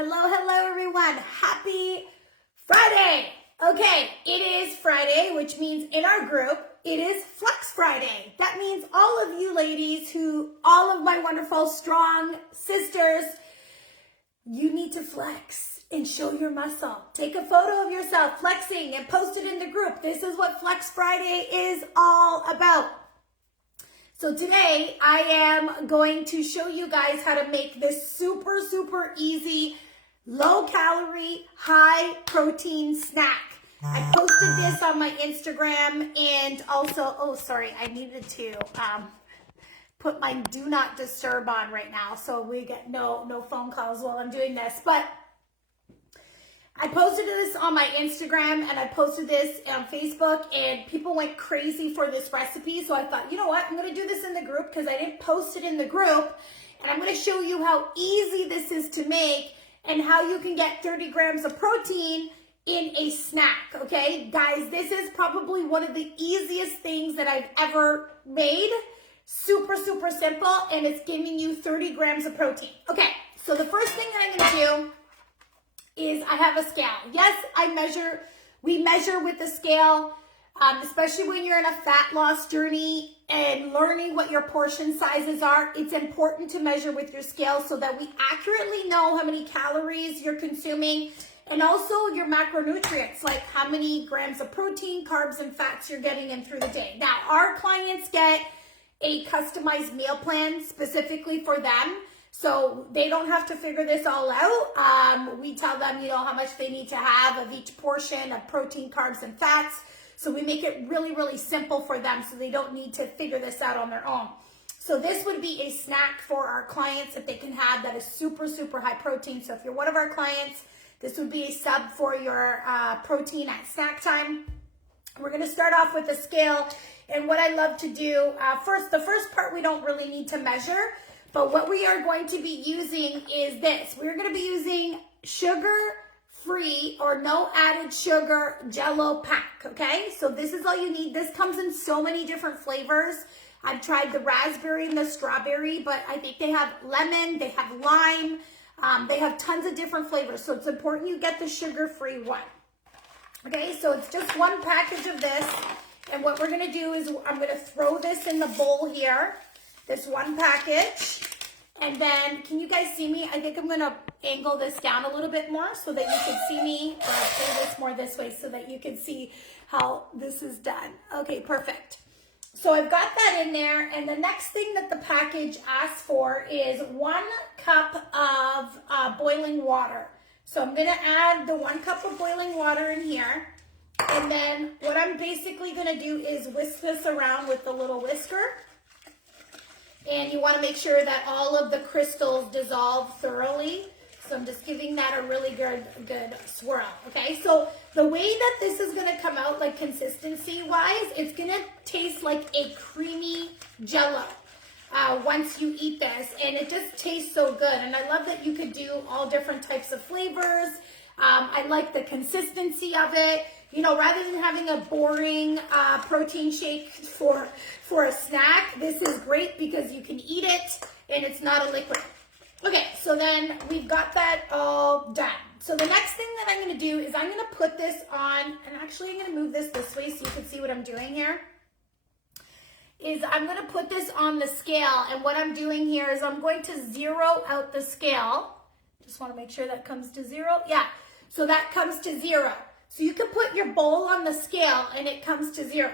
Hello everyone. Happy Friday. Okay, it is Friday, which means in our group, it is Flex Friday. That means all of you ladies all of my wonderful, strong sisters, you need to flex and show your muscle. Take a photo of yourself flexing and post it in the group. This is what Flex Friday is all about. So today I am going to show you guys how to make this super easy, low calorie, high protein snack. I posted this on my Instagram and also, I needed to put my do not disturb on right now so we get no phone calls while I'm doing this. But I posted this on my Instagram and I posted this on Facebook and people went crazy for this recipe. So I thought, you know what? I'm going to do this in the group because I didn't post it in the group. And I'm going to show you how easy this is to make and how you can get 30 grams of protein in a snack. Okay, guys, this is probably one of the easiest things that I've ever made. Super simple, and it's giving you 30 grams of protein. Okay, so the first thing that I'm going to do is I have a scale. Yes, we measure with the scale, especially when you're in a fat loss journey and learning what your portion sizes are. It's important to measure with your scale so that we accurately know how many calories you're consuming and also your macronutrients, like how many grams of protein, carbs, and fats you're getting in through the day. Now, our clients get a customized meal plan specifically for them. So they don't have to figure this all out. We tell them, how much they need to have of each portion of protein, carbs, and fats. So we make it really simple for them so they don't need to figure this out on their own. So this would be a snack for our clients that they can have that is super high protein. So if you're one of our clients, this would be a sub for your protein at snack time. We're going to start off with a scale. And what I love to do, the first part we don't really need to measure. But what we are going to be using is this. We're going to be using sugar-free or no added sugar Jell-O pack, okay? So this is all you need. This comes in so many different flavors. I've tried the raspberry and the strawberry, but I think they have lemon, they have lime, they have tons of different flavors. So it's important you get the sugar-free one. Okay, so it's just one package of this. And what we're going to do is I'm going to throw this in the bowl here. This one package, and then can you guys see me? I think I'm going to angle this down a little bit more so that you can see me, or I'll play this more this way so that you can see how this is done. Okay, perfect. So I've got that in there, and the next thing that the package asks for is 1 cup of boiling water. So I'm going to add the 1 cup of boiling water in here, and then what I'm basically going to do is whisk this around with the little whisker. And you want to make sure that all of the crystals dissolve thoroughly. So I'm just giving that a really good swirl, okay? So the way that this is going to come out, like consistency-wise, it's going to taste like a creamy Jell-O once you eat this. And it just tastes so good. And I love that you could do all different types of flavors. I like the consistency of it. Rather than having a boring protein shake for a snack, this is great because you can eat it and it's not a liquid. Okay, so then we've got that all done. So the next thing that I'm going to do is I'm going to put this on, and actually I'm going to move this way so you can see what I'm doing here. Is I'm going to put this on the scale, and what I'm doing here is I'm going to zero out the scale. Just want to make sure that comes to 0. Yeah, so that comes to 0. So you can put your bowl on the scale and it comes to 0.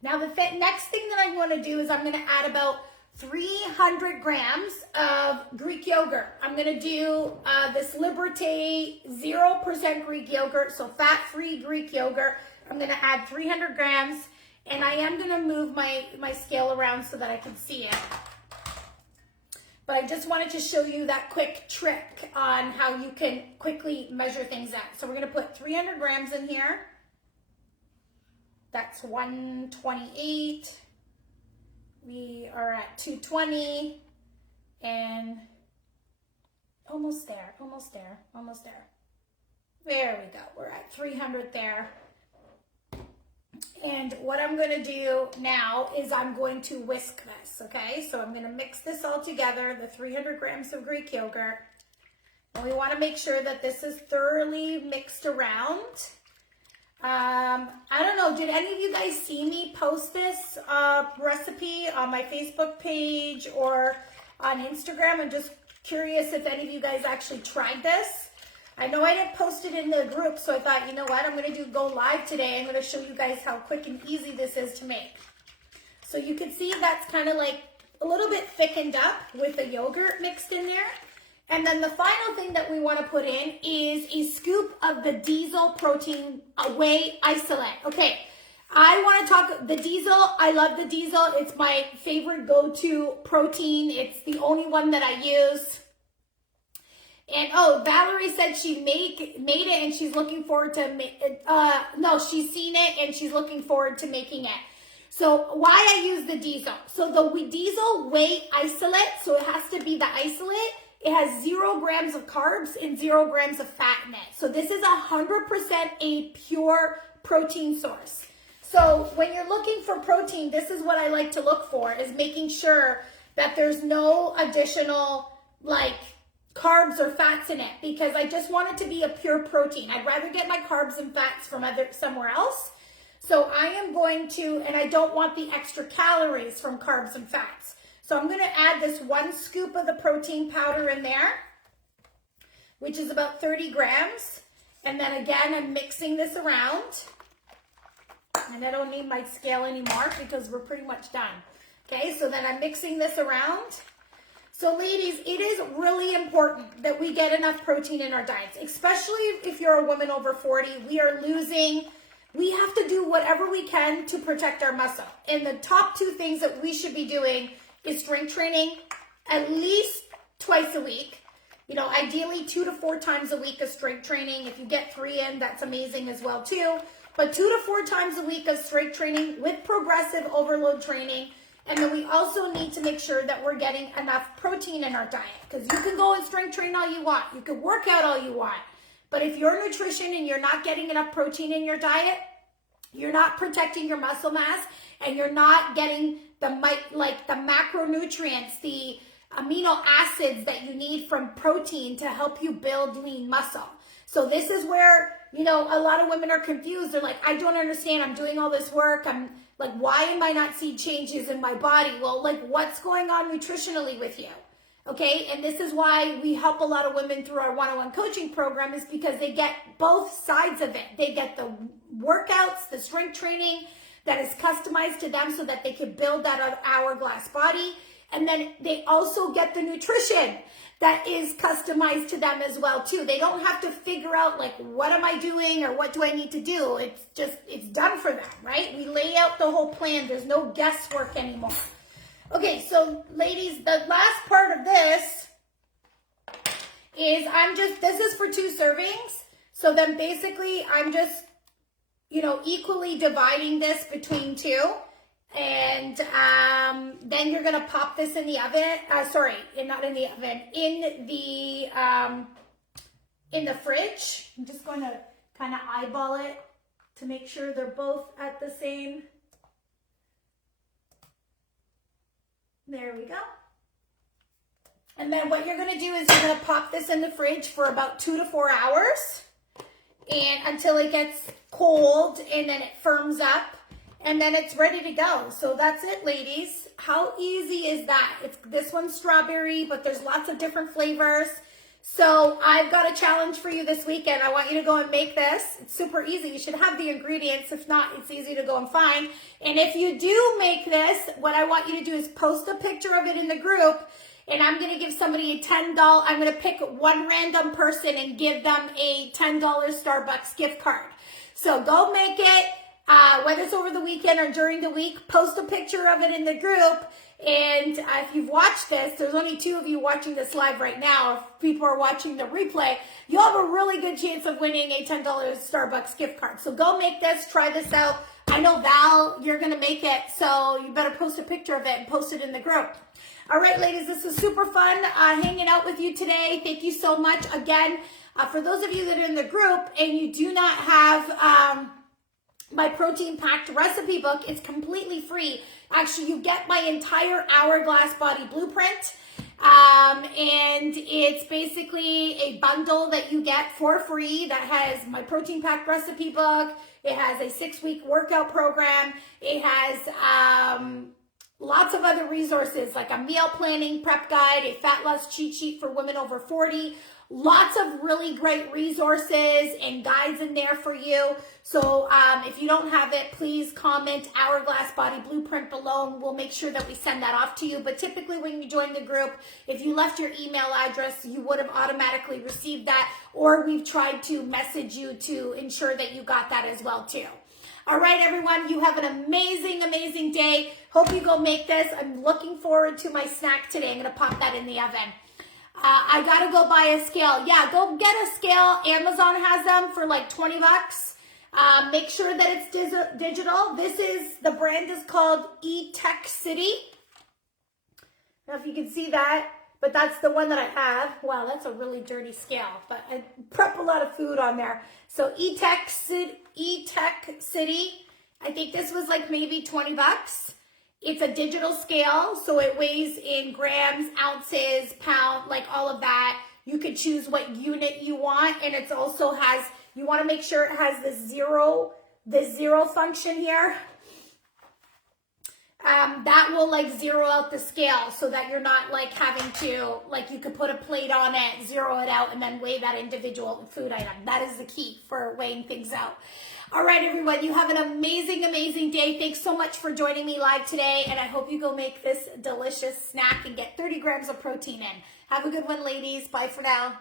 Now the next thing that I'm going to do is I'm going to add about 300 grams of Greek yogurt. I'm going to do this Liberté 0% Greek yogurt, so fat-free Greek yogurt. I'm going to add 300 grams, and I am going to move my scale around so that I can see it. But I just wanted to show you that quick trick on how you can quickly measure things out. So we're going to put 300 grams in here. That's 128. We are at 220 and almost there. There we go. We're at 300 there. And what I'm going to do now is I'm going to whisk this, okay? So I'm going to mix this all together, the 300 grams of Greek yogurt. And we want to make sure that this is thoroughly mixed around. I don't know, did any of you guys see me post this recipe on my Facebook page or on Instagram? I'm just curious if any of you guys actually tried this. I know I didn't post it in the group, so I thought, you know what, I'm going to go live today. I'm going to show you guys how quick and easy this is to make. So you can see that's kind of like a little bit thickened up with the yogurt mixed in there. And then the final thing that we want to put in is a scoop of the diesel protein whey isolate. Okay, I want to talk the diesel. I love the diesel. It's my favorite go-to protein. It's the only one that I use. And oh, Valerie said she made it and she's looking forward to no, she's seen it and she's looking forward to making it. So why I use the diesel? So the diesel whey isolate, so it has to be the isolate. It has 0 grams of carbs and 0 grams of fat in it. So this is 100% a pure protein source. So when you're looking for protein, this is what I like to look for, is making sure that there's no additional like carbs or fats in it, because I just want it to be a pure protein. I'd rather get my carbs and fats from somewhere else. So I am going to, and I don't want the extra calories from carbs and fats. So I'm going to add this 1 scoop of the protein powder in there, which is about 30 grams. And then again, I'm mixing this around. And I don't need my scale anymore because we're pretty much done. Okay, so then I'm mixing this around. So ladies, it is really important that we get enough protein in our diets, especially if you're a woman over 40. We have to do whatever we can to protect our muscle. And the top 2 things that we should be doing is strength training at least twice a week. You know, ideally 2 to 4 times a week of strength training. If you get 3 in, that's amazing as well too. But 2 to 4 times a week of strength training with progressive overload training. And then we also need to make sure that we're getting enough protein in our diet, because you can go and strength train all you want. You can work out all you want. But if your nutrition and you're not getting enough protein in your diet, you're not protecting your muscle mass, and you're not getting the macronutrients, the amino acids that you need from protein to help you build lean muscle. So this is where, you know, a lot of women are confused. They're like, I don't understand. I'm doing all this work. I'm like, why am I not seeing changes in my body? Well, like, what's going on nutritionally with you? Okay, and this is why we help a lot of women through our one-on-one coaching program, is because they get both sides of it. They get the workouts, the strength training that is customized to them so that they can build that hourglass body. And then they also get the nutrition that is customized to them as well too. They don't have to figure out like, what am I doing or what do I need to do? It's done for them, right? We lay out the whole plan. There's no guesswork anymore. Okay, so ladies, the last part of this is this is for 2 servings. So then basically I'm just, you know, equally dividing this between 2. And then you're going to pop this in the oven. Not in the oven, in the fridge. I'm just going to kind of eyeball it to make sure they're both at the same. There we go. And then what you're going to do is you're going to pop this in the fridge for about 2 to 4 hours, and until it gets cold and then it firms up, and then it's ready to go. So that's it, ladies. How easy is that? This one's strawberry, but there's lots of different flavors. So I've got a challenge for you this weekend. I want you to go and make this. It's super easy. You should have the ingredients. If not, it's easy to go and find. And if you do make this, what I want you to do is post a picture of it in the group, and I'm going to give somebody a $10. I'm going to pick one random person and give them a $10 Starbucks gift card. So go make it. Whether it's over the weekend or during the week, post a picture of it in the group. And if you've watched this, there's only 2 of you watching this live right now. If people are watching the replay, you'll have a really good chance of winning a $10 Starbucks gift card. So go make this, try this out. I know, Val, you're going to make it, so you better post a picture of it and post it in the group. All right, ladies, this was super fun hanging out with you today. Thank you so much. Again, for those of you that are in the group and you do not have my protein-packed recipe book, it's completely free. Actually, you get my entire Hourglass body blueprint. And it's basically a bundle that you get for free that has my protein pack recipe book. It has a 6-week workout program. It has lots of other resources like a meal planning prep guide, a fat loss cheat sheet for women over 40. Lots of really great resources and guides in there for you. So if you don't have it, please comment Hourglass Body Blueprint below and we'll make sure that we send that off to you. But typically when you join the group, if you left your email address, you would have automatically received that, or we've tried to message you to ensure that you got that as well too. All right, everyone, you have an amazing, amazing day. Hope you go make this. I'm looking forward to my snack today. I'm going to pop that in the oven. I got to go buy a scale. Yeah, go get a scale. Amazon has them for like 20 bucks. Make sure that it's digital. The brand is called eTech City. I don't know if you can see that, but that's the one that I have. Wow, that's a really dirty scale, but I prep a lot of food on there. So eTech City. I think this was like maybe 20 bucks. It's a digital scale, so it weighs in grams, ounces, pound, like all of that. You could choose what unit you want, and it also has, you want to make sure it has this zero function here. That will like zero out the scale so that you're not like having to, like you could put a plate on it, zero it out, and then weigh that individual food item. That is the key for weighing things out. All right, everyone, you have an amazing, amazing day. Thanks so much for joining me live today, and I hope you go make this delicious snack and get 30 grams of protein in. Have a good one, ladies. Bye for now.